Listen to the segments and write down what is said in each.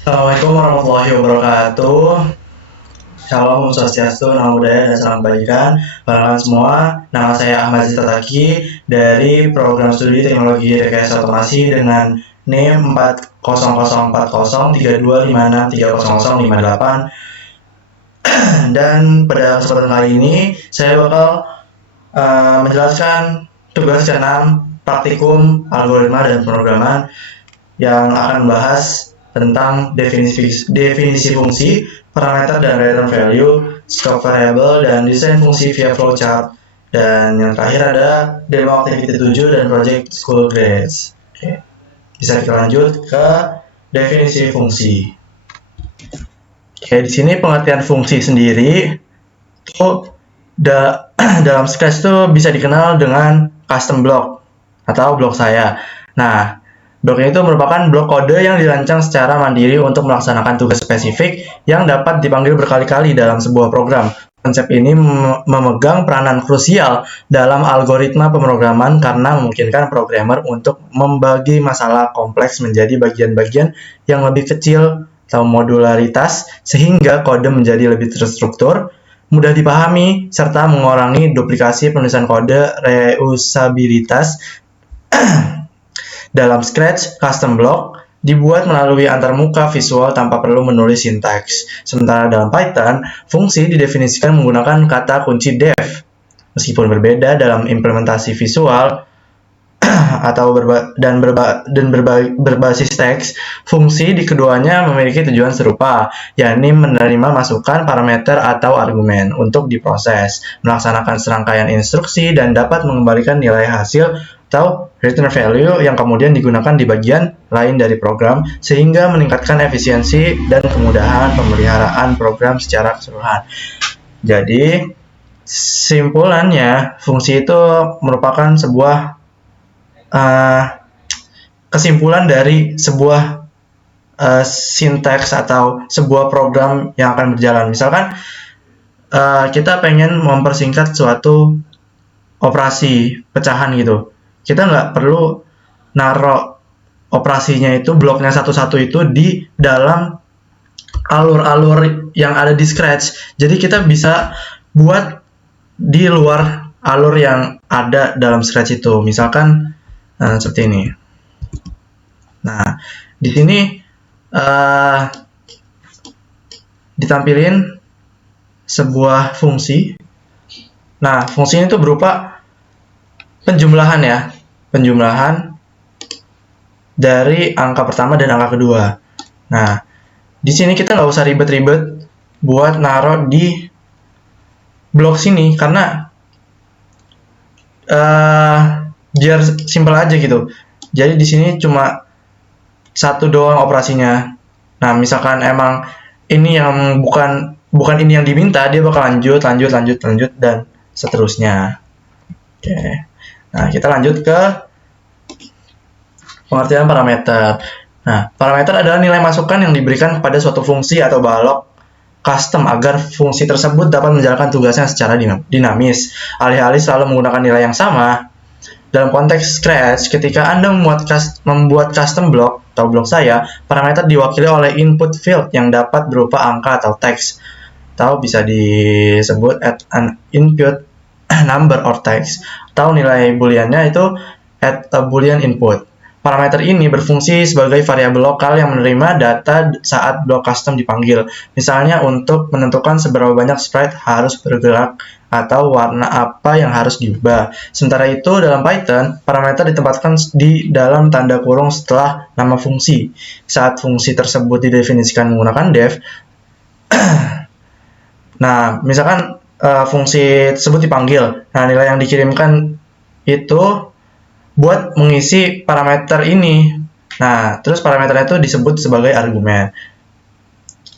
Assalamualaikum warahmatullahi wabarakatuh. Shalom, Om Swastiastu, Namo Buddhaya, dan salam kebajikan. Perkenalkan semua, nama saya Ahmad Zitataki dari program studi Teknologi Rekayasa Otomasi dengan NIM 4004032563008. Dan pada kesempatan kali ini, saya bakal menjelaskan tugas ke-6 praktikum algoritma dan pemrograman yang akan membahas tentang definisi fungsi, parameter dan return value, scope variable, dan desain fungsi via flowchart. Dan yang terakhir ada demo activity 7 dan project school grades. Oke. Bisa kita lanjut ke definisi fungsi. Oke, di sini pengertian fungsi sendiri itu dalam Scratch itu bisa dikenal dengan custom block atau blok saya. Nah, blok itu merupakan blok kode yang dirancang secara mandiri untuk melaksanakan tugas spesifik yang dapat dipanggil berkali-kali dalam sebuah program. Konsep ini memegang peranan krusial dalam algoritma pemrograman karena memungkinkan programmer untuk membagi masalah kompleks menjadi bagian-bagian yang lebih kecil atau modularitas sehingga kode menjadi lebih terstruktur, mudah dipahami, serta mengurangi duplikasi penulisan kode, reusabilitas. Dalam Scratch, custom block dibuat melalui antarmuka visual tanpa perlu menulis sintaks. Sementara dalam Python, fungsi didefinisikan menggunakan kata kunci def. Meskipun berbeda dalam implementasi visual atau berbasis teks, fungsi di keduanya memiliki tujuan serupa, yakni menerima masukan parameter atau argumen untuk diproses, melaksanakan serangkaian instruksi, dan dapat mengembalikan nilai hasil atau return value yang kemudian digunakan di bagian lain dari program sehingga meningkatkan efisiensi dan kemudahan pemeliharaan program secara keseluruhan. Jadi, simpulannya, fungsi itu merupakan sebuah kesimpulan dari sebuah sintaks atau sebuah program yang akan berjalan. Misalkan kita pengen mempersingkat suatu operasi pecahan gitu. Kita nggak perlu naruh operasinya itu, bloknya satu-satu itu di dalam alur-alur yang ada di Scratch. Jadi kita bisa buat di luar alur yang ada dalam Scratch itu. Misalkan seperti ini. Nah, di sini ditampilin sebuah fungsi. Nah, fungsinya itu berupa penjumlahan ya, penjumlahan dari angka pertama dan angka kedua. Nah, di sini kita nggak usah ribet-ribet buat naruh di blok sini karena biar simpel aja gitu. Jadi di sini cuma satu doang operasinya. Nah, misalkan emang ini yang bukan ini yang diminta, dia bakal lanjut dan seterusnya. Oke. Nah, kita lanjut ke pengertian parameter. Nah, parameter adalah nilai masukan yang diberikan kepada suatu fungsi atau balok custom agar fungsi tersebut dapat menjalankan tugasnya secara dinamis. Alih-alih selalu menggunakan nilai yang sama, dalam konteks Scratch, ketika Anda membuat custom block atau blok saya, parameter diwakili oleh input field yang dapat berupa angka atau teks, atau bisa disebut an input number or text, atau nilai booleannya itu at a boolean input. Parameter ini berfungsi sebagai variabel lokal yang menerima data saat blok custom dipanggil, misalnya untuk menentukan seberapa banyak sprite harus bergerak atau warna apa yang harus diubah. Sementara itu, dalam Python, parameter ditempatkan di dalam tanda kurung setelah nama fungsi. Saat fungsi tersebut didefinisikan menggunakan def, nah, misalkan fungsi tersebut dipanggil. Nah, nilai yang dikirimkan itu buat mengisi parameter ini. Nah, terus parameternya itu disebut sebagai argumen.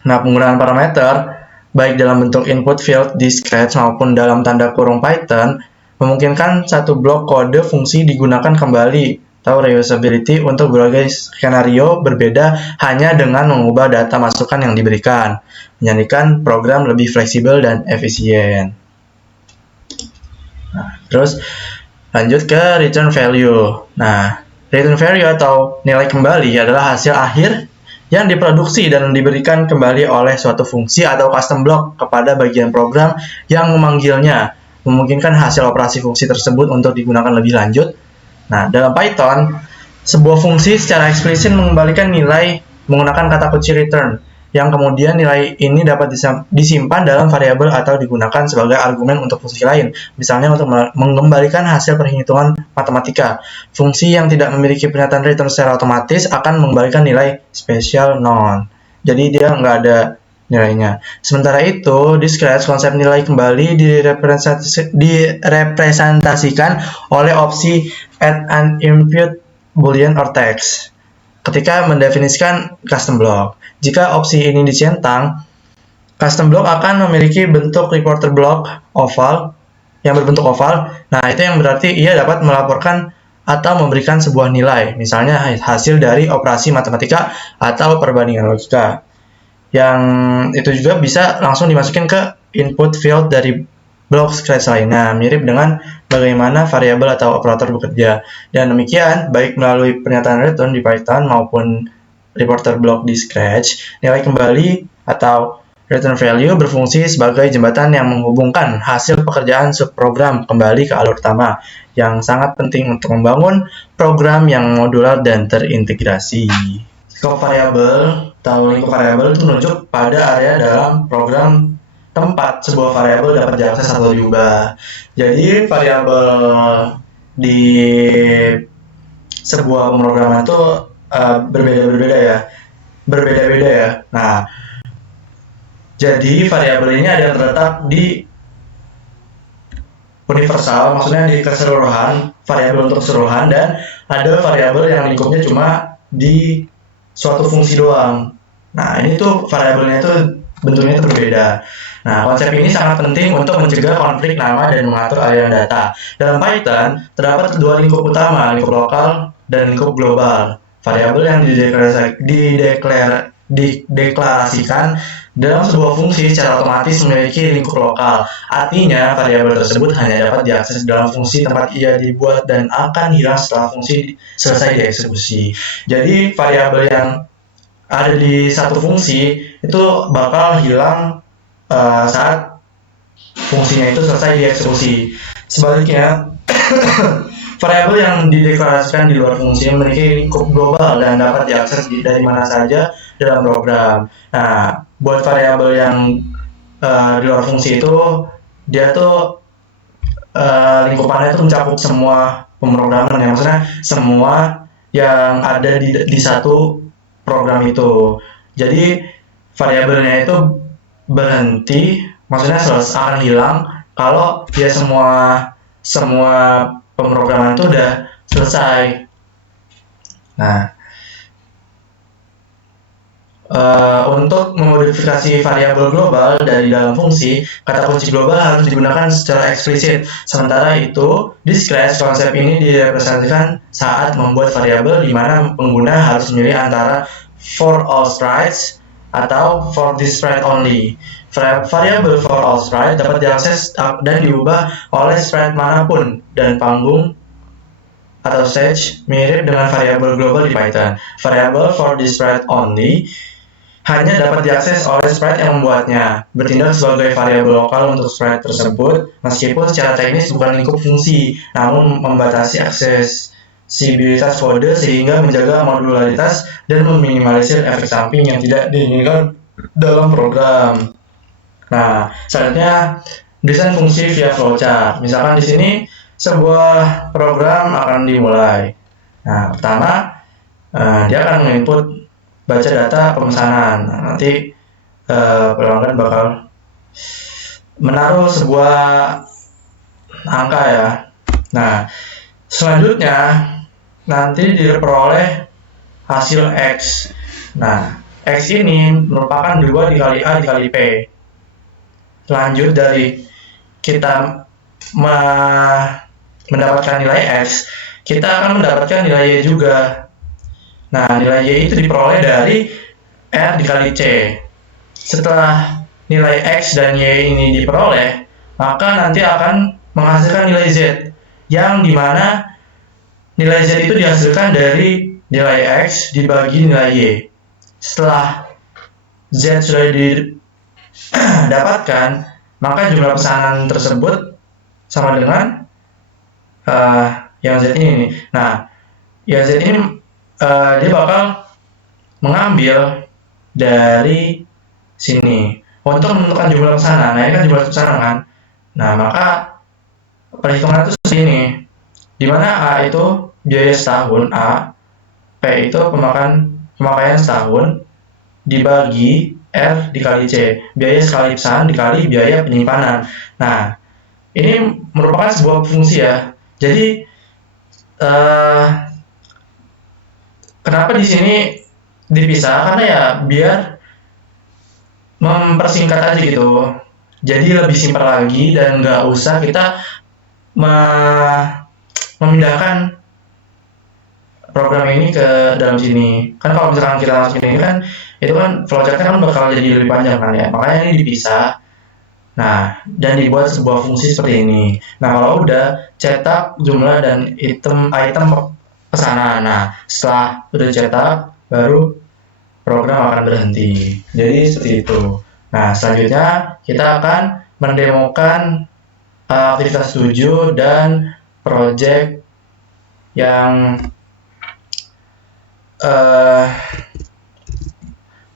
Nah, penggunaan parameter baik dalam bentuk input field di Scratch maupun dalam tanda kurung Python memungkinkan satu blok kode fungsi digunakan kembali atau reusability untuk berbagai skenario berbeda hanya dengan mengubah data masukan yang diberikan, menjadikan program lebih fleksibel dan efisien. Nah, terus lanjut ke return value. Nah, return value atau nilai kembali adalah hasil akhir yang diproduksi dan diberikan kembali oleh suatu fungsi atau custom block kepada bagian program yang memanggilnya, memungkinkan hasil operasi fungsi tersebut untuk digunakan lebih lanjut. Nah, dalam Python, sebuah fungsi secara eksplisit mengembalikan nilai menggunakan kata kunci return, yang kemudian nilai ini dapat disimpan dalam variabel atau digunakan sebagai argumen untuk fungsi lain, misalnya untuk mengembalikan hasil perhitungan matematika. Fungsi yang tidak memiliki pernyataan return secara otomatis akan mengembalikan nilai special none. Jadi dia nggak ada nilainya. Sementara itu, di Scratch konsep nilai kembali direpresentasikan oleh opsi add an input boolean or text ketika mendefinisikan custom block. Jika opsi ini dicentang, custom block akan memiliki bentuk reporter block oval yang berbentuk oval. Nah, itu yang berarti ia dapat melaporkan atau memberikan sebuah nilai, misalnya hasil dari operasi matematika atau perbandingan logika. Yang itu juga bisa langsung dimasukin ke input field dari blok Scratch lainnya, mirip dengan bagaimana variabel atau operator bekerja. Dan demikian, baik melalui pernyataan return di Python maupun reporter block di Scratch, nilai kembali atau return value berfungsi sebagai jembatan yang menghubungkan hasil pekerjaan subprogram kembali ke alur utama, yang sangat penting untuk membangun program yang modular dan terintegrasi. Scope variable atau lingkup variabel itu menunjuk pada area dalam program tempat sebuah variabel dapat diakses atau diubah. Jadi variabel di sebuah pemrograman itu berbeda-beda ya. Nah, jadi variabel ini ada yang terletak di universal, maksudnya di keseluruhan, variabel untuk keseluruhan, dan ada variabel yang lingkupnya cuma di suatu fungsi doang. Nah, ini tuh variabelnya itu bentuknya itu berbeda. Nah, konsep ini sangat penting untuk mencegah konflik nama dan mengatur aliran data. Dalam Python, terdapat dua lingkup utama, lingkup lokal dan lingkup global. Variabel yang dideklarasikan dalam sebuah fungsi secara otomatis memiliki lingkup lokal. Artinya, variabel tersebut hanya dapat diakses dalam fungsi tempat ia dibuat dan akan hilang setelah fungsi selesai dieksekusi. Jadi, variabel yang ada di satu fungsi itu bakal hilang saat fungsinya itu selesai dieksekusi. Sebaliknya, variabel yang dideklarasikan di luar fungsi memiliki lingkup global dan dapat diakses dari mana saja dalam program. Nah, buat variabel yang di luar fungsi itu, dia tuh lingkupannya itu mencakup semua pemrograman, ya, maksudnya semua yang ada di satu program itu. Jadi variabelnya itu berhenti, maksudnya akan hilang kalau dia semua pemrograman itu udah selesai. Nah, untuk memodifikasi variabel global dari dalam fungsi, kata kunci global harus digunakan secara eksplisit. Sementara itu, di Scratch konsep ini direpresentasikan saat membuat variabel di mana pengguna harus memilih antara for all sprites atau for this sprite only. Variabel for all sprite dapat diakses dan diubah oleh sprite manapun, dan panggung atau stage mirip dengan variabel global di Python. Variabel for this sprite only hanya dapat diakses oleh sprite yang membuatnya, bertindak sebagai variabel lokal untuk sprite tersebut, meskipun secara teknis bukan lingkup fungsi, namun membatasi aksesibilitas kode sehingga menjaga modularitas dan meminimalisir efek samping yang tidak diinginkan dalam program. Nah, selanjutnya desain fungsi via flowchart. Misalkan di sini sebuah program akan dimulai. Nah, pertama dia akan menginput baca data pemesanan. Nah, nanti pelanggan bakal menaruh sebuah angka ya. Nah, selanjutnya nanti diperoleh hasil X. Nah, X ini merupakan 2 dikali A dikali P. Lanjut dari kita mendapatkan nilai X, kita akan mendapatkan nilai Y juga. Nah, nilai Y itu diperoleh dari R dikali C. Setelah nilai X dan Y ini diperoleh, maka nanti akan menghasilkan nilai Z, yang dimana nilai Z itu dihasilkan dari nilai X dibagi nilai Y. setelah Z sudah didapatkan, maka jumlah pesanan tersebut sama dengan yang Z ini. Nah, yang Z ini dia bakal mengambil dari sini untuk menentukan jumlah pesanan. Nah, ini kan jumlah pesanan kan. Nah, maka perhitungan itu segini, di mana A itu biaya setahun A, P itu pemakaian setahun dibagi R dikali C, biaya sekali pesanan dikali biaya penyimpanan. Nah, ini merupakan sebuah fungsi ya. Jadi kenapa di sini dipisah? Karena ya biar mempersingkat aja gitu. Jadi lebih simpel lagi dan nggak usah kita memindahkan program ini ke dalam sini. Kan kalau misalkan kita masukin ini kan, itu kan flowchartnya kan bakal jadi lebih panjang kan ya. Makanya ini dipisah. Nah, dan dibuat sebuah fungsi seperti ini. Nah, kalau udah cetak jumlah dan item pesanan. Nah, setelah udah cetak, baru program akan berhenti. Jadi seperti itu. Nah, selanjutnya kita akan mendemokan aktivitas 7 dan project yang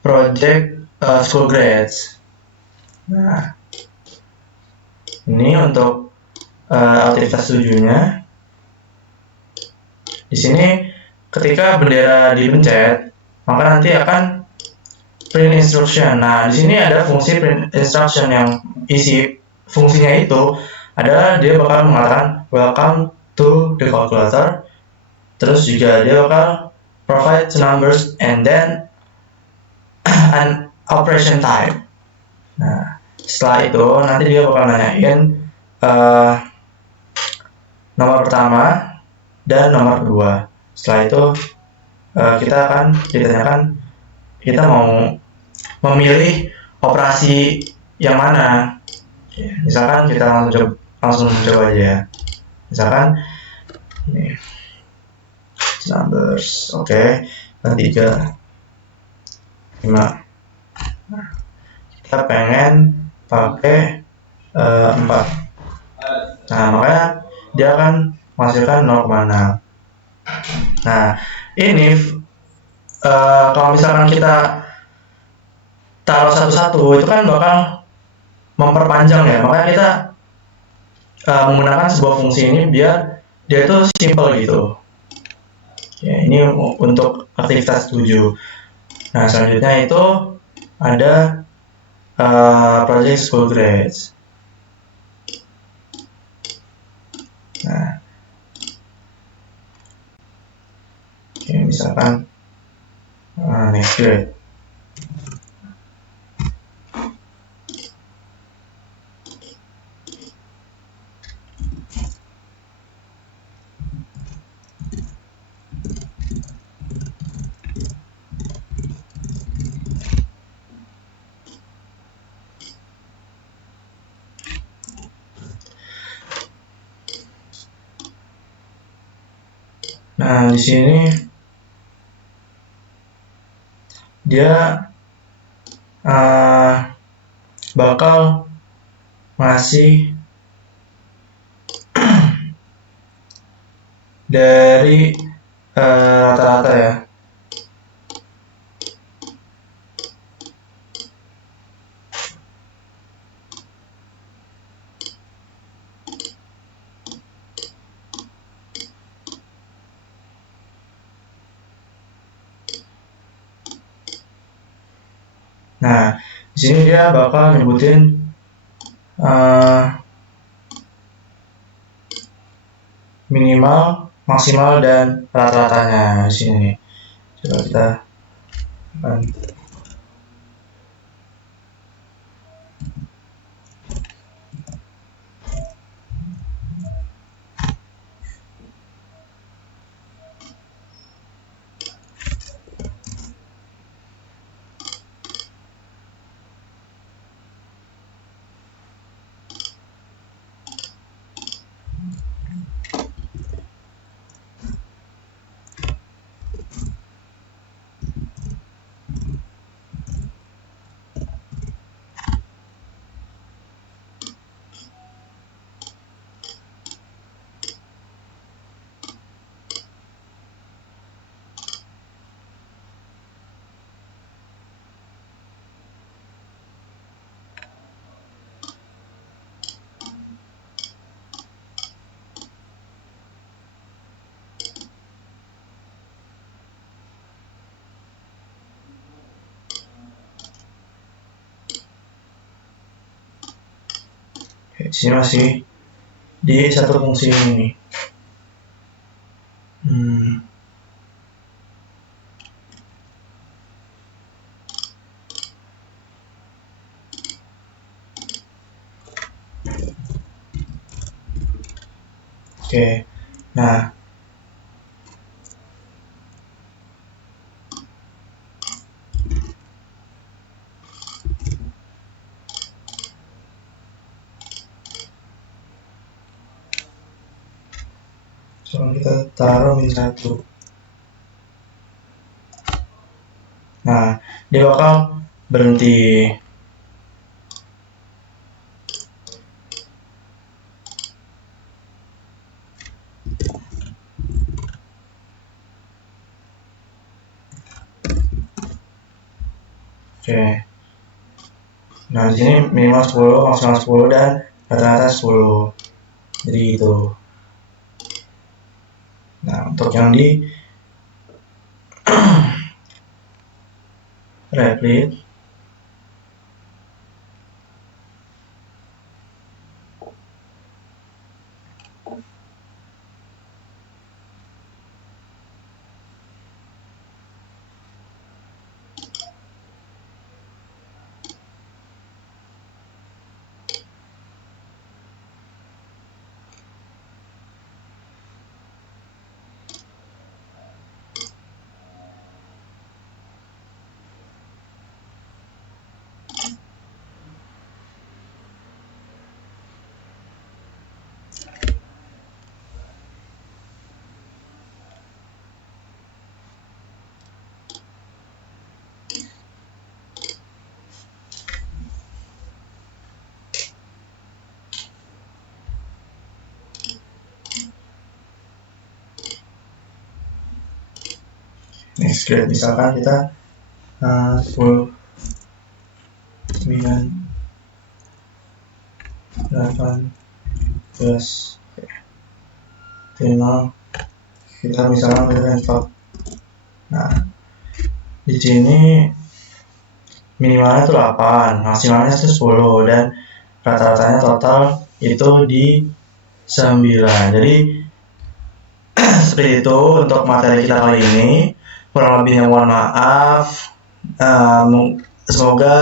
project school grades. Nah, ini untuk aktivitas 7-nya. Di sini ketika bendera dipencet, maka nanti akan print instruction. Nah, di sini ada fungsi print instruction yang isi fungsinya itu adalah dia bakal mengatakan welcome to the calculator. Terus juga dia bakal provide numbers and then an operation type. Nah, setelah itu nanti dia bakal nanyain nomor pertama dan nomor kedua. Setelah itu kita akan ditanyakan kita mau memilih operasi yang mana. Misalkan kita langsung coba aja. Misalkan ini numbers, oke, 3, 5. Kita pengen pakai 4. Nah, makanya dia akan menghasilkan 0,6. Nah, ini kalau misalkan kita taruh satu-satu, itu kan bakal memperpanjang ya. Makanya kita menggunakan sebuah fungsi ini biar dia itu simple gitu. Ya, ini untuk aktivitas 7. Nah, selanjutnya itu ada project school grades. Nah, oke, misalkan next grade. Nah, di sini dia bakal ngasih dari rata-rata ya. Nah, di sini dia bakal nyebutin minimal, maksimal, dan rata-ratanya di sini. Coba kita di sini masih di satu fungsi ini. Oke, nah coba kita taruh di 1. Nah, dia bakal berhenti. Oke. Nah, di sini minimal 10, maksimal 10 dan rata-rata 10. Jadi itu. Nah, untuk yang di Replit, next grade misalkan kita 10, 9, 8, 11, 5, kita misalkan berikan stop. Nah, di sini minimalnya itu 8, maksimalnya itu 10, dan rata-ratanya total itu di 9. Jadi seperti itu untuk materi kita kali ini. Kurang lebihnya mohon maaf. Semoga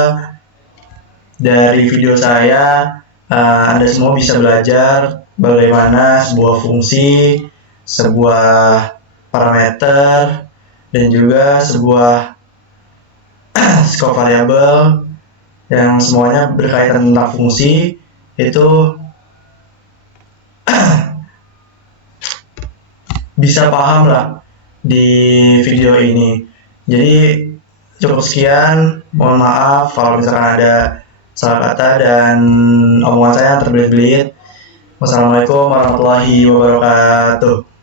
dari video saya Anda semua bisa belajar bagaimana sebuah fungsi, sebuah parameter, dan juga sebuah skop variabel yang semuanya berkaitan tentang fungsi itu bisa paham lah di video ini. Jadi cukup sekian, mohon maaf kalau misalkan ada salah kata dan omongan saya yang terbelit-belit. Wassalamualaikum warahmatullahi wabarakatuh.